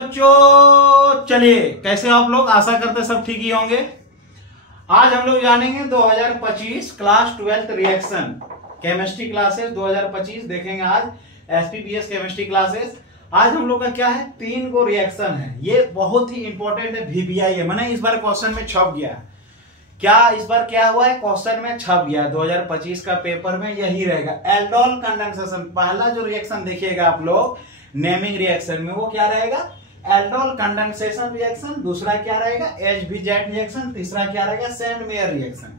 बच्चों चलिए, कैसे आप लोग? आशा करते सब ठीक ही होंगे। आज हम लोग जानेंगे 2025 class 12th reaction chemistry classes 2025 देखेंगे। आज एसपीपीएस केमिस्ट्री क्लासेस। आज हम लोग का क्या है, 3 गो रिएक्शन है। ये बहुत ही इंपॉर्टेंट है, वीवीआई है, मैंने इस बार क्वेश्चन में छप गया है। क्या इस बार क्या हुआ है, क्वेश्चन में छप गया है 2025 का पेपर में, यही रहेगा एल्डोल कंडेंसेशन। पहला जो रिएक्शन देखिएगा आप लोग नेमिंग रिएक्शन में, वो क्या रहेगा, एल्डोल कंडेंसेशन रिएक्शन। दूसरा क्या रहेगा, एचबीजेड रिएक्शन। तीसरा क्या रहेगा, सेंड मेयर रिएक्शन।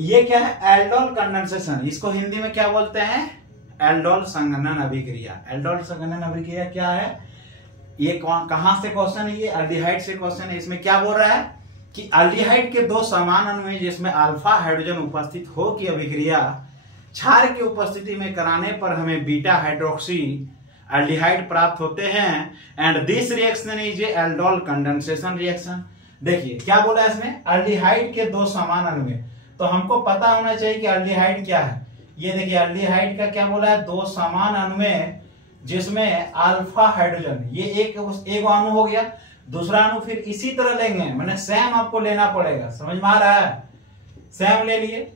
ये क्या है, एल्डोल कंडेंसेशन। इसको हिंदी में क्या बोलते हैं, एल्डोल संघनन अभिक्रिया। एल्डोल संघनन अभिक्रिया क्या है, ये कहां से क्वेश्चन है, ये अल्डिहाइड से क्वेश्चन है। इसमें क्या बोल रहा है कि अल्डिहाइड के 2 समान अणु में जिसमें अल्फा हाइड्रोजन उपस्थित हो की अभिक्रिया क्षार की उपस्थिति में कराने पर हमें बीटा हाइड्रोक्सी एल्डिहाइड प्राप्त होते हैं। And this reaction is a aldol condensation reaction. देखिए क्या बोला है इसमें, एल्डिहाइड के 2 समान अणु में, तो हमको पता होना चाहिए कि एल्डिहाइड क्या है। ये देखिए एल्डिहाइड का क्या बोला है, 2 समान अणु में जिसमें अल्फा हाइड्रोजन, ये एक अणु हो गया। दूसरा अणु फिर इसी तरह लेंगे, मैंने सेम आपको लेना पड़ेगा, समझ में आ रहा है, सेम ले लिए।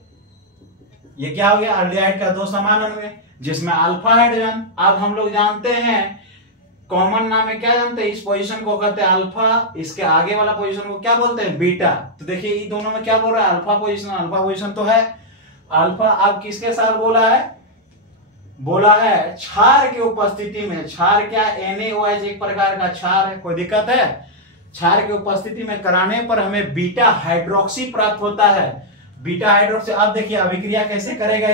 ये क्या हो गया, एल्डिहाइड का 2 समान अणु है जिसमें अल्फा हाइड्रोजन। अब हम लोग जानते हैं कॉमन नाम है, क्या जानते हैं, इस पोजीशन को कहते हैं अल्फा, इसके आगे वाला पोजीशन को क्या बोलते हैं, बीटा। तो देखिए इन दोनों में क्या बोल रहा है, अल्फा पोजीशन तो है अल्फा। अब किसके साथ बोला है क्षार की उपस्थिति में। क्षार क्या, NaOH एक प्रकार का क्षार है, कोई दिक्कत है। क्षार की उपस्थिति में कराने पर हमें बीटा हाइड्रोक्सी प्राप्त होता है। Beta hydroxy. अब देखिए अभिक्रिया कैसे करेगा,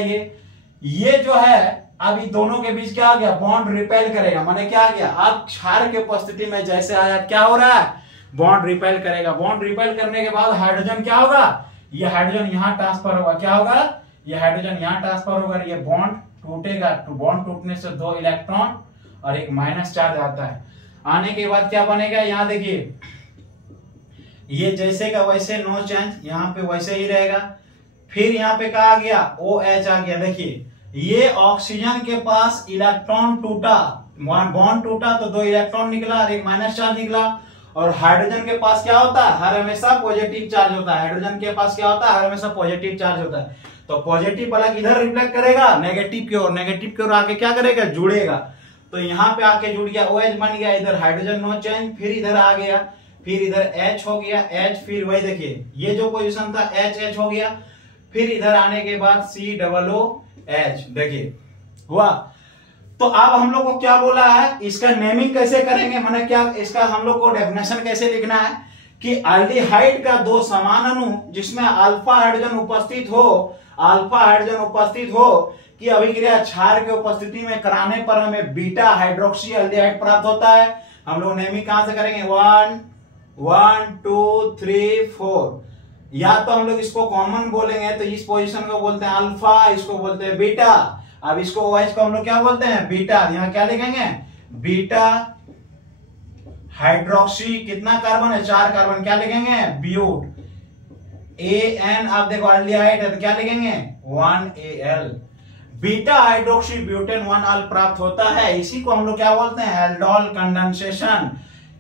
ये जो है अब इन दोनों के बीच क्या आ गया, बॉन्ड रिपेल करेगा। माने क्या आ गया, अब क्षार की उपस्थिति में जैसे आया क्या हो रहा है, बॉन्ड रिपेल करेगा। बॉन्ड रिपेल करने के बाद हाइड्रोजन क्या होगा, ये हाइड्रोजन यहां ट्रांसफर होगा। क्या होगा, ये हाइड्रोजन यहां ट्रांसफर होगा, ये बॉन्ड टूटेगा। तो बॉन्ड टूटने से 2 इलेक्ट्रॉन और एक माइनस चार्ज आता है। आने के बाद क्या बनेगा, यहां देखिए ये जैसे का वैसे, नो चेंज, यहां पे वैसे ही रहेगा। फिर यहाँ पे क्या आ गया, OH आ गया। देखिए ये ऑक्सीजन के पास इलेक्ट्रॉन टूटा, बॉन्ड टूटा तो 2 इलेक्ट्रॉन निकला और एक माइनस चार्ज निकला। और हाइड्रोजन के पास क्या होता है, हर हमेशा पॉजिटिव चार्ज होता है। हाइड्रोजन के पास क्या होता है, हर हमेशा पॉजिटिव चार्ज होता है। तो पॉजिटिव वाला किधर रिफ्लेक्ट करेगा, नेगेटिव की ओर। नेगेटिव की ओर आके क्या करेगा, जुड़ेगा। तो यहाँ पे आके जुड़ गया, OH बन गया। इधर हाइड्रोजन नो चेंज, फिर इधर आ गया, फिर इधर H हो गया, H, फिर वही देखिए ये जो पोजिशन था H हो गया। फिर इधर आने के बाद COOH, देखिए हुआ। तो अब हम लोग को क्या बोला है, इसका नेमिंग कैसे करेंगे, माने क्या, इसका हम लोग को डेफिनेशन कैसे लिखना है कि एल्डिहाइड का 2 समान अणु जिसमें अल्फा हाइड्रोजन उपस्थित हो कि अभिक्रिया क्षार के उपस्थिति में कराने पर हमें बीटा हाइड्रोक्सी एल्डिहाइड प्राप्त होता है। हम लोग नेमिंग कहां से करेंगे, 1 2 3 4। या तो हम लोग इसको कॉमन बोलेंगे तो इस पोजीशन को बोलते हैं अल्फा, इसको बोलते हैं बीटा। अब इसको OH को हम लोग क्या बोलते हैं, बीटा। यहां क्या लिखेंगे, बीटा हाइड्रोक्सी, कितना कार्बन है, 4 कार्बन, क्या लिखेंगे, ब्यूट। AN, अब देखो एल्डिहाइड है तो क्या लिखेंगे, 1Al। Beta hydroxy butane 1Al प्राप्त होता है। इसी को हम लोग क्या बोलते हैं, एल्डोल कंडेंसेशन।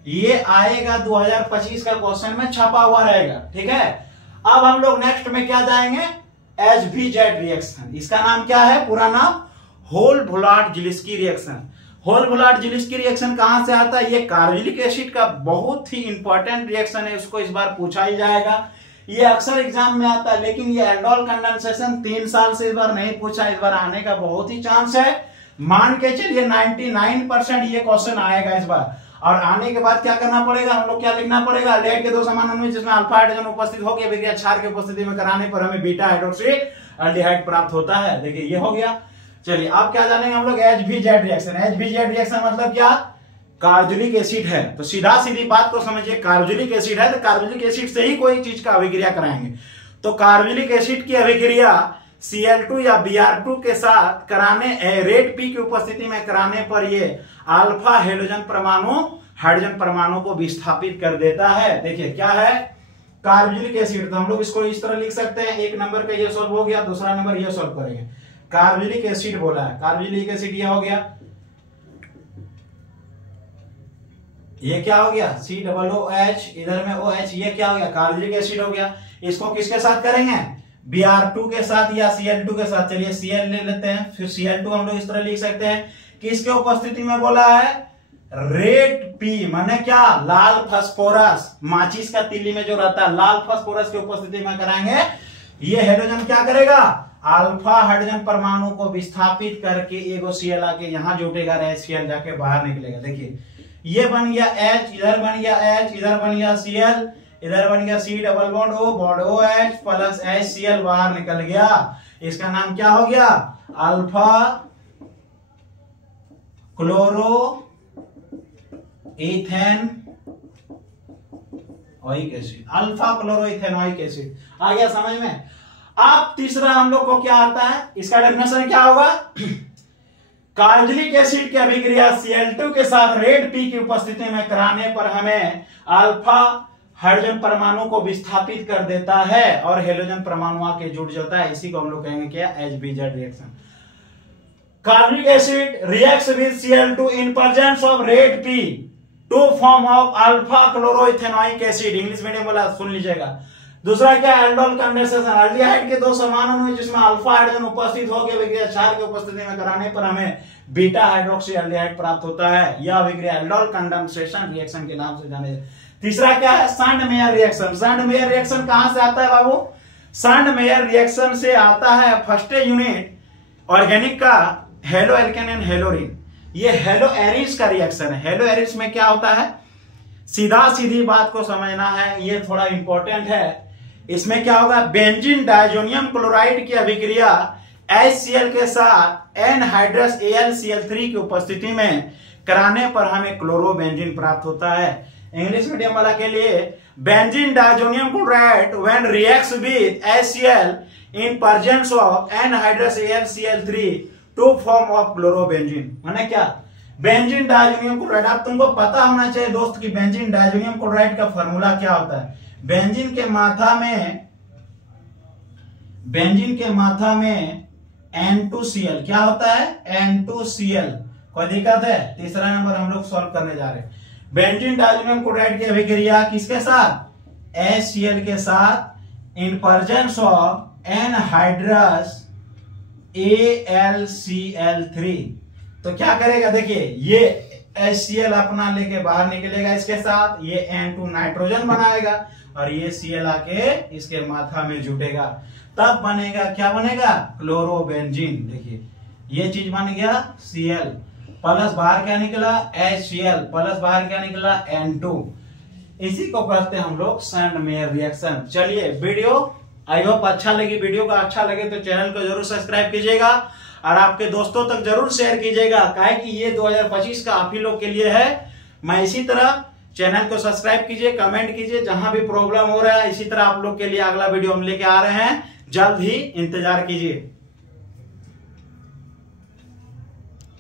ये आएगा 2025 का क्वेश्चन में छपा हुआ रहेगा, ठीक है। अब हम लोग नेक्स्ट में क्या जाएंगे, एचबीजेड रिएक्शन। इसका नाम क्या है, पूरा नाम होल-बुलार्ड-ज़िलिस्की रिएक्शन। होल-बुलार्ड-ज़िलिस्की रिएक्शन कहां से आता है, ये कार्बोक्सिलिक एसिड का बहुत ही इंपॉर्टेंट रिएक्शन है। उसको इस बार पूछा ही जाएगा, ये अक्सर एग्जाम में आता है। लेकिन ये एल्डोल कंडेंसेशन 3 साल से इस बार नहीं पूछा, इस बार आने का बहुत ही चांस है। मान के चलिए 99% ये क्वेश्चन आएगा इस बार। और आने के बाद क्या करना पड़ेगा, हम लोग क्या लिखना पड़ेगा, एल्डिहाइड के 2 समान अणु जिसमें अल्फा हाइड्रोजन उपस्थित हो गया, अभिक्रिया क्षार की उपस्थिति में कराने पर हमें बीटा हाइड्रोक्सी एल्डिहाइड प्राप्त होता है। देखिए ये हो गया। चलिए अब क्या जानेंगे हम लोग, एचबीजेड रिएक्शन। एचबीजेड रिएक्शन मतलब क्या, कार्बोक्सिलिक एसिड है तो सीधा सीधी बात को समझिए, कार्बोक्सिलिक एसिड है तो कार्बोक्सिलिक एसिड से ही कोई चीज का अभिक्रिया कराएंगे। तो कार्बोक्सिलिक एसिड की अभिक्रिया Cl2 या Br2 के साथ कराने, रेट P की उपस्थिति में कराने पर ये अल्फा हाइड्रोजन परमाणु को विस्थापित कर देता है। देखिए क्या है, कार्बोक्सिलिक एसिड, तो हम लोग इसको इस तरह लिख सकते हैं, एक नंबर पे ये सॉल्व हो गया, दूसरा नंबर ये सॉल्व करेंगे। कार्बोक्सिलिक एसिड बोला है, कार्बोक्सिलिक एसिड ये हो गया, ये क्या हो गया COOH, इधर में OH, ये क्या हो गया कार्बोक्सिलिक एसिड हो गया। इसको किसके साथ करेंगे Br2 के साथ या Cl2 के साथ। चलिए Cl ले लेते हैं, फिर Cl2 हम लोग इस तरह लिख सकते हैं। किसके उपस्थिति में बोला है रेड पी, माने क्या लाल फास्फोरस, माचिस का तिल्ली में जो रहता है लाल फास्फोरस की उपस्थिति में कराएंगे। ये हाइड्रोजन क्या करेगा अल्फा हाइड्रोजन परमाणु को विस्थापित करके एगो Cl आके यहां जुटेगा, Cl जाके बाहर निकलेगा। देखिए ये बन गया H, इधर बन गया H, इधर बन गया Cl, इधर बन गया C double bond O bond OH plus HCl बाहर निकल गया। इसका नाम क्या हो गया alpha chloro ethanoic acid, alpha chloro ethanoic acid. आ गया समझ में। अब तीसरा हम लोग को क्या आता है, इसका डेफिनेशन क्या होगा कार्बोक्सिलिक एसिड की अभिक्रिया Cl2 के साथ रेड पी की उपस्थिति में कराने पर हमें अल्फा हाइड्रोजन परमाणु को विस्थापित कर देता है और हेलोजन परमाणु आके जुड़ जाता है। इसी को हम लोग कहेंगे क्या HBZ reaction. Carbonic acid reacts with Cl2 in presence of red P to form of alpha chloroethanoic acid. English medium वाला सुन लीजिएगा। दूसरा क्या एल्डोल कंडेंसेशन, एल्डिहाइड के दो समान अणु जिसमें अल्फा हाइड्रोजन उपस्थित हो गया अभिक्रिया क्षार की उपस्थिति में कराने पर हमें बीटा हाइड्रोक्सी एल्डिहाइड प्राप्त होता है। यह अभिक्रिया एल्डोल कंडेंसेशन रिएक्शन के नाम से जाने। तीसरा क्या है सांड-मेयर रिएक्शन। सांड-मेयर रिएक्शन कहां से आता है बाबू, सांड-मेयर रिएक्शन से आता है फर्स्ट यूनिट ऑर्गेनिक का हेलो एल्केन एंड हेलोरिन। ये हेलो एरिस का रिएक्शन है। हेलो एरिस में क्या होता है, सीधा सीधी बात को समझना है, ये थोड़ा इंपॉर्टेंट है। इसमें क्या होगा बेंजीन डायजोनियम क्लोराइड की अभिक्रिया HCl के साथ एनहाइड्रस AlCl3 की उपस्थिति में कराने पर हमें क्लोरोबेंजीन प्राप्त होता है। इंग्लिश मीडियम वाला के लिए benzene diazonium chloride when reacts with HCl in presence of anhydrous AlCl3 to form of chlorobenzene. माने क्या बेंजीन डायजोनियम क्लोराइड। आप तुमको पता होना चाहिए दोस्त कि बेंजीन डायजोनियम क्लोराइड का फॉर्मूला क्या होता है। बेंजीन के माथा में N2Cl क्या होता है N2Cl। कोई दिक्कत है, तीसरा नंबर हम लोग सॉल्व करने जा रहे हैं। बेंजीन डायजोनियम क्लोराइड की अभिक्रिया किसके साथ HCl के साथ इन प्रेजेंस ऑफ एनहाइड्रस AlCl3। तो क्या करेगा देखिए ये HCl अपना लेके बाहर निकलेगा इसके साथ, ये N2 नाइट्रोजन बनाएगा और ये Cl आके इसके माथा में जुटेगा, तब बनेगा क्या बनेगा क्लोरोबेंजीन। देखिए ये चीज बन गया Cl प्लस बाहर क्या निकला HCl प्लस बाहर क्या निकला N2। इसी को कहते हैं हम लोग सांड-मेयर रिएक्शन। चलिए वीडियो आई होप अच्छा लगी, वीडियो का अच्छा लगे तो चैनल को जरूर सब्सक्राइब कीजिएगा और आपके दोस्तों तक जरूर शेयर कीजिएगा, काहे कि ये 2025 का आप ही लोग के लिए है। मैं इसी तरह चैनल को सब्सक्राइब कीजिए, कमेंट कीजिए, जहां भी प्रॉब्लम हो रहा है इसी तरह आप लोग के लिए अगला वीडियो हम लेके आ रहे हैं, जल्द ही इंतजार कीजिए।